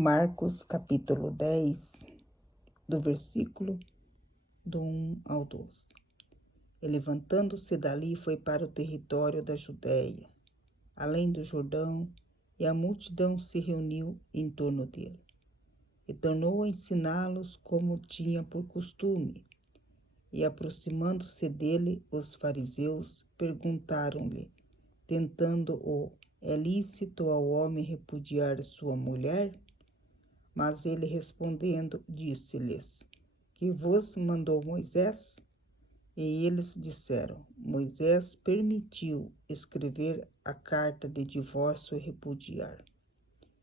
Marcos capítulo 10, do versículo do 1 ao 12. E levantando-se dali foi para o território da Judéia, além do Jordão, e a multidão se reuniu em torno dele. E tornou a ensiná-los como tinha por costume. E aproximando-se dele, os fariseus perguntaram-lhe, tentando-o: é lícito ao homem repudiar sua mulher? Mas ele respondendo, disse-lhes: que vos mandou Moisés? E eles disseram: Moisés permitiu escrever a carta de divórcio e repudiar.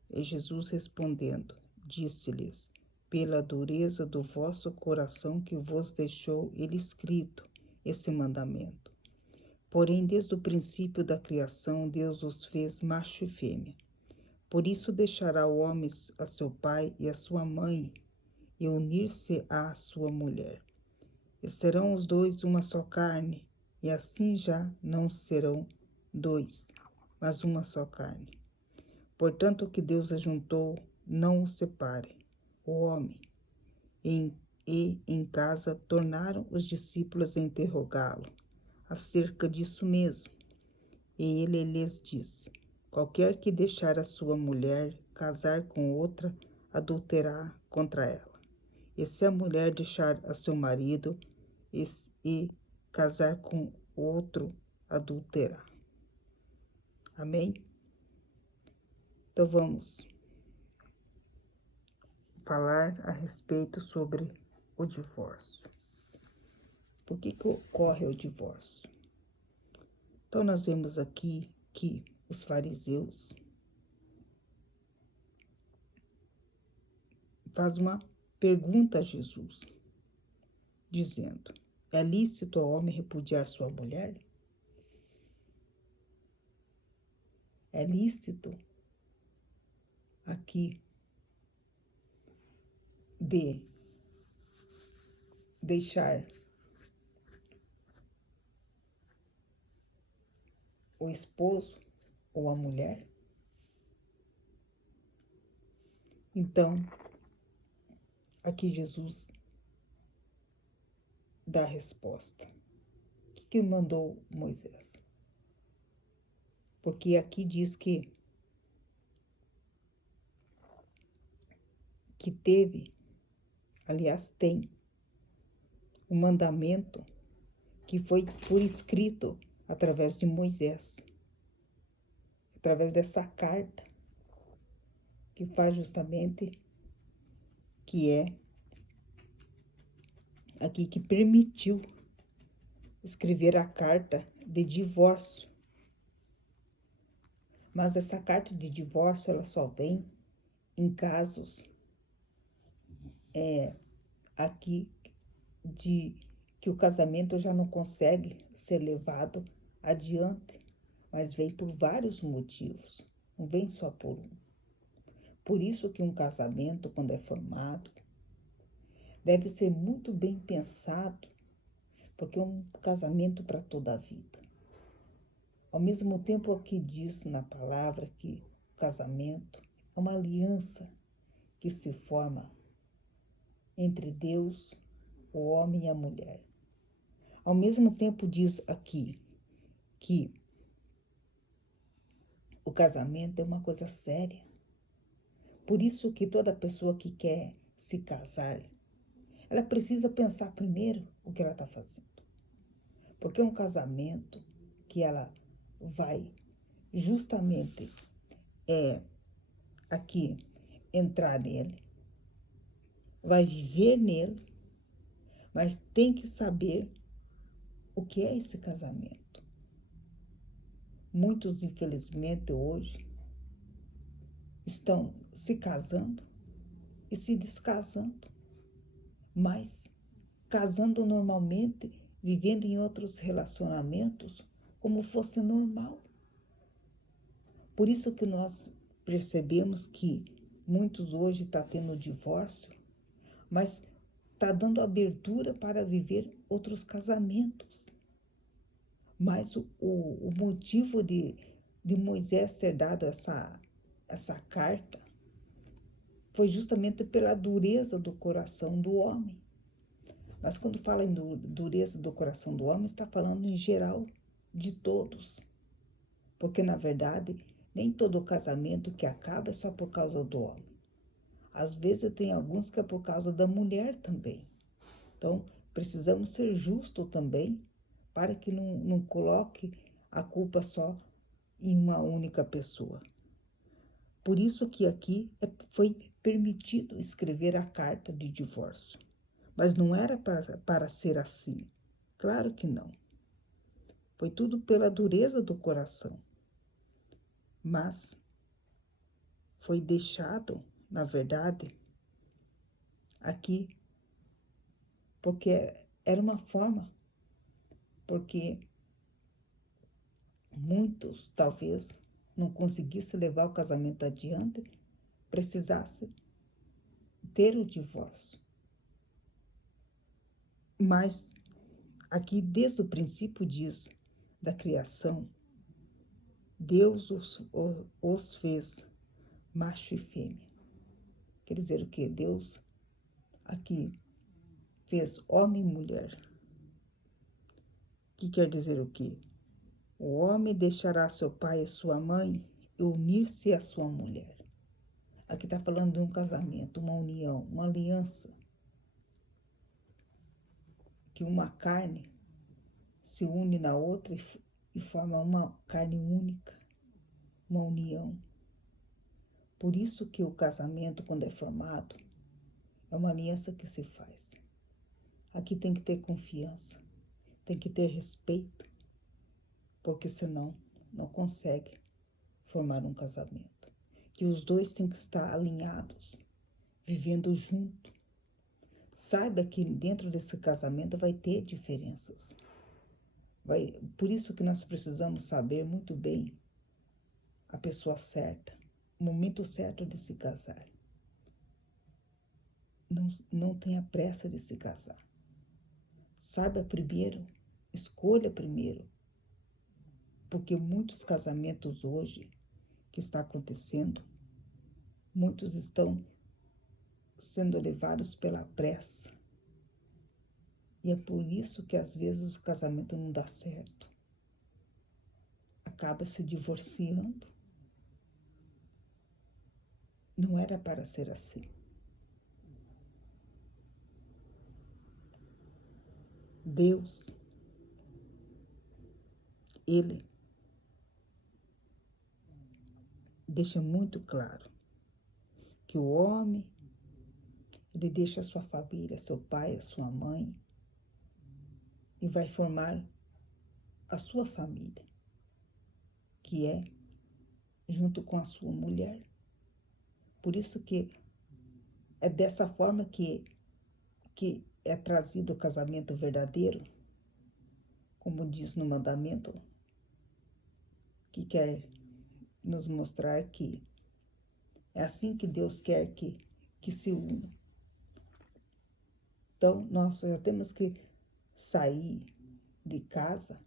E Jesus respondendo, disse-lhes: pela dureza do vosso coração que vos deixou ele escrito esse mandamento. Porém, desde o princípio da criação, Deus os fez macho e fêmea. Por isso deixará o homem a seu pai e a sua mãe, e unir-se à sua mulher. E serão os dois uma só carne, e assim já não serão dois, mas uma só carne. Portanto, o que Deus ajuntou, não o separe o homem. E em casa tornaram os discípulos a interrogá-lo acerca disso mesmo. E ele lhes disse: qualquer que deixar a sua mulher, casar com outra, adulterará contra ela. E se a mulher deixar a seu marido e casar com outro, adulterará. Amém? Então vamos falar a respeito sobre o divórcio. Por que ocorre o divórcio? Então nós vemos aqui que os fariseus fazem uma pergunta a Jesus, dizendo: é lícito ao homem repudiar sua mulher? É lícito aqui de deixar o esposo ou a mulher? Então, aqui Jesus dá a resposta. O que mandou Moisés? Porque aqui diz que teve, aliás, tem um mandamento que foi por escrito através de Moisés, através dessa carta, que faz justamente que é aqui que permitiu escrever a carta de divórcio. Mas essa carta de divórcio, ela só vem em casos aqui de que o casamento já não consegue ser levado adiante, mas vem por vários motivos, não vem só por um. Por isso que um casamento, quando é formado, deve ser muito bem pensado, porque é um casamento para toda a vida. Ao mesmo tempo, aqui diz na palavra que o casamento é uma aliança que se forma entre Deus, o homem e a mulher. Ao mesmo tempo, diz aqui que o casamento é uma coisa séria. Por isso que toda pessoa que quer se casar, ela precisa pensar primeiro o que ela está fazendo. Porque é um casamento que ela vai justamente aqui entrar nele, vai viver nele, mas tem que saber o que é esse casamento. Muitos, infelizmente, hoje estão se casando e se descasando, mas casando normalmente, vivendo em outros relacionamentos como fosse normal. Por isso que nós percebemos que muitos hoje estão tendo divórcio, mas está dando abertura para viver outros casamentos. Mas o motivo de Moisés ter dado essa carta foi justamente pela dureza do coração do homem. Mas quando fala em dureza do coração do homem, está falando em geral de todos. Porque, na verdade, nem todo casamento que acaba é só por causa do homem. Às vezes tem alguns que é por causa da mulher também. Então, precisamos ser justos também, para que não coloque a culpa só em uma única pessoa. Por isso que aqui foi permitido escrever a carta de divórcio. Mas não era para ser assim. Claro que não. Foi tudo pela dureza do coração. Mas foi deixado, na verdade, aqui, porque era uma forma, porque muitos, talvez, não conseguissem levar o casamento adiante, precisasse ter o divórcio. Mas aqui, desde o princípio diz, da criação, Deus os fez macho e fêmea. Quer dizer o quê? Deus aqui fez homem e mulher. Que quer dizer o quê? O homem deixará seu pai e sua mãe e unir-se à sua mulher. Aqui está falando de um casamento, uma união, uma aliança. Que uma carne se une na outra e forma uma carne única, uma união. Por isso que o casamento, quando é formado, é uma aliança que se faz. Aqui tem que ter confiança, tem que ter respeito, porque senão não consegue formar um casamento. Que os dois têm que estar alinhados, vivendo junto. Saiba que dentro desse casamento vai ter diferenças. Por isso que nós precisamos saber muito bem a pessoa certa, o momento certo de se casar. Não tenha pressa de se casar. Saiba primeiro, escolha primeiro. Porque muitos casamentos hoje que está acontecendo, muitos estão sendo levados pela pressa. E é por isso que às vezes o casamento não dá certo. Acaba se divorciando. Não era para ser assim. Deus, Ele deixa muito claro que o homem, ele deixa a sua família, seu pai, a sua mãe, e vai formar a sua família, que é junto com a sua mulher. Por isso que é dessa forma que é trazido o casamento verdadeiro, como diz no mandamento, que quer nos mostrar que é assim que Deus quer que se una. Então, nós já temos que sair de casa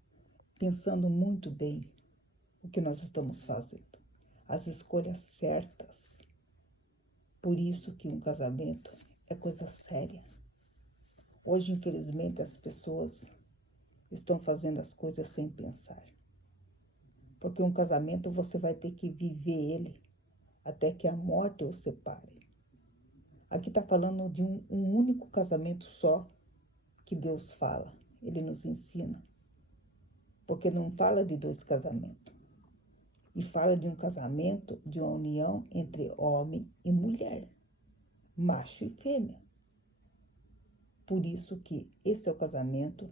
pensando muito bem o que nós estamos fazendo, as escolhas certas. Por isso que um casamento é coisa séria. Hoje, infelizmente, as pessoas estão fazendo as coisas sem pensar. Porque um casamento você vai ter que viver ele até que a morte os separe. Aqui está falando de um único casamento só que Deus fala, Ele nos ensina. Porque não fala de 2 casamentos. E fala de um casamento, de uma união entre homem e mulher, macho e fêmea. Por isso que esse é o casamento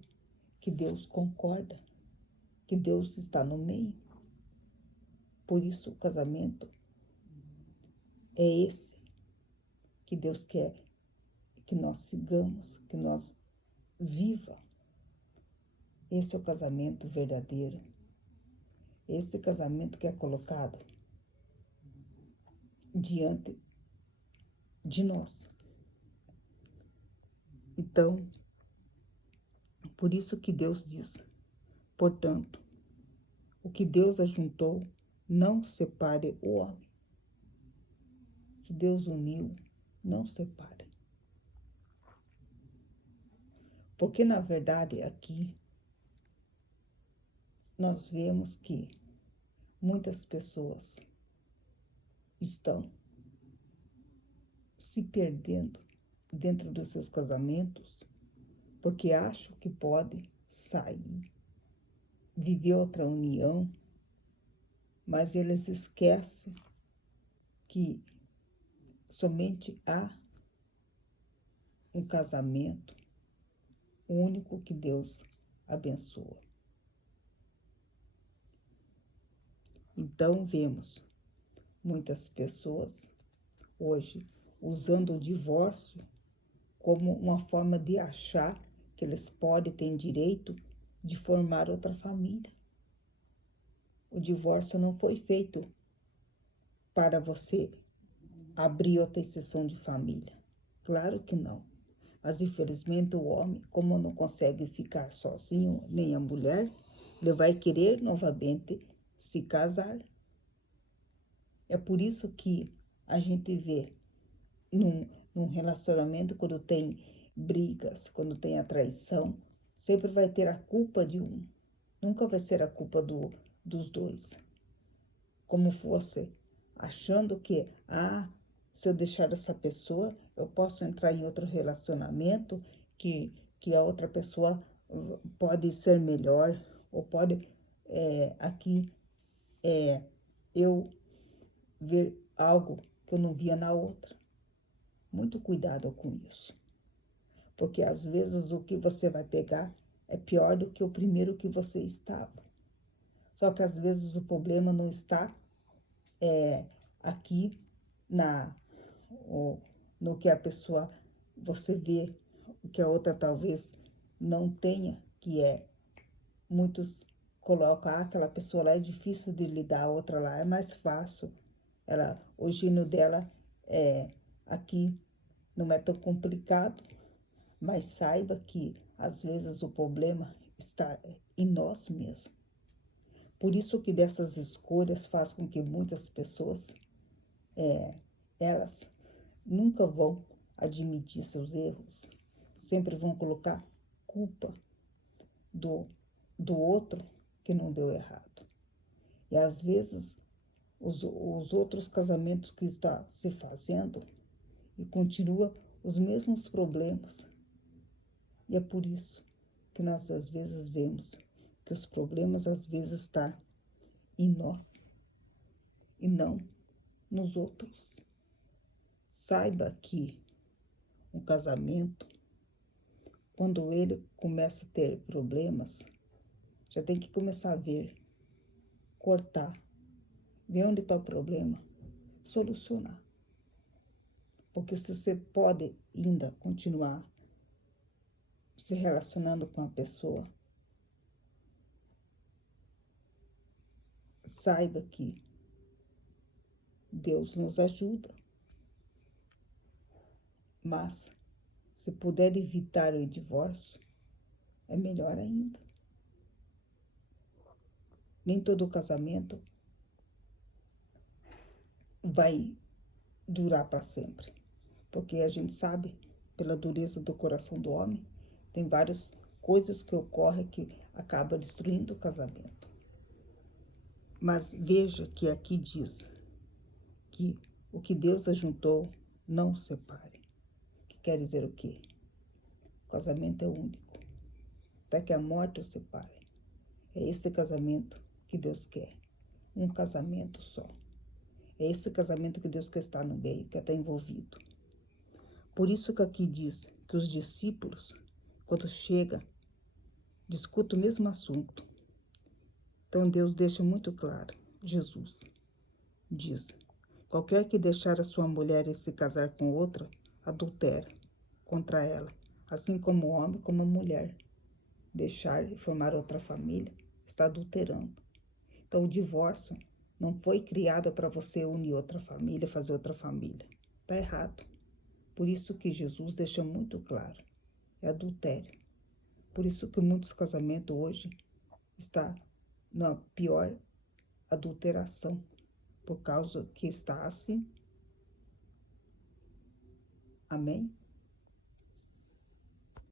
que Deus concorda, que Deus está no meio. Por isso o casamento é esse que Deus quer que nós sigamos, que nós viva. Esse é o casamento verdadeiro. Esse casamento que é colocado diante de nós. Então, por isso que Deus diz, portanto, o que Deus ajuntou, não separe o homem. Se Deus uniu, não separe. Porque, na verdade, aqui nós vemos que muitas pessoas estão se perdendo dentro dos seus casamentos porque acham que pode sair, viver outra união, mas eles esquecem que somente há um casamento único que Deus abençoa. Então, vemos muitas pessoas hoje usando o divórcio como uma forma de achar que eles podem ter direito de formar outra família. O divórcio não foi feito para você abrir outra exceção de família. Claro que não. Mas, infelizmente, o homem, como não consegue ficar sozinho, nem a mulher, ele vai querer novamente se casar. É por isso que a gente vê num relacionamento, quando tem brigas, quando tem a traição, sempre vai ter a culpa de um. Nunca vai ser a culpa dos dois. Como fosse achando que, se eu deixar essa pessoa, eu posso entrar em outro relacionamento que a outra pessoa pode ser melhor, ou pode aqui eu ver algo que eu não via na outra. Muito cuidado com isso, porque às vezes o que você vai pegar é pior do que o primeiro que você estava. Só que às vezes o problema não está aqui no que a pessoa, você vê, que a outra talvez não tenha, que muitos colocam, aquela pessoa lá é difícil de lidar, a outra lá é mais fácil. O gênio dela aqui não é tão complicado, mas saiba que às vezes o problema está em nós mesmos. Por isso que dessas escolhas faz com que muitas pessoas, elas nunca vão admitir seus erros, sempre vão colocar culpa do outro que não deu errado. E às vezes os outros casamentos que está se fazendo e continua os mesmos problemas. E é por isso que nós às vezes vemos que os problemas às vezes estão em nós e não nos outros. Saiba que um casamento, quando ele começa a ter problemas, já tem que começar a ver, cortar, ver onde está o problema, solucionar. Porque se você pode ainda continuar se relacionando com a pessoa, saiba que Deus nos ajuda. Mas, se puder evitar o divórcio, é melhor ainda. Nem todo casamento vai durar para sempre. Porque a gente sabe, pela dureza do coração do homem, tem várias coisas que ocorrem que acabam destruindo o casamento. Mas veja que aqui diz que o que Deus ajuntou, não separe. Que quer dizer o quê? O casamento é único. Até que a morte o separe. É esse casamento que Deus quer. Um casamento só. É esse casamento que Deus quer estar no meio, quer estar envolvido. Por isso que aqui diz que os discípulos, quando chegam, discutem o mesmo assunto. Então Deus deixa muito claro. Jesus diz: qualquer que deixar a sua mulher e se casar com outra, adultera contra ela. Assim como o homem, como a mulher. Deixar e formar outra família, está adulterando. Então o divórcio não foi criado para você unir outra família, fazer outra família. Está errado. Por isso que Jesus deixa muito claro. É adultério. Por isso que muitos casamentos hoje estão na pior adulteração. Por causa que está assim. Amém?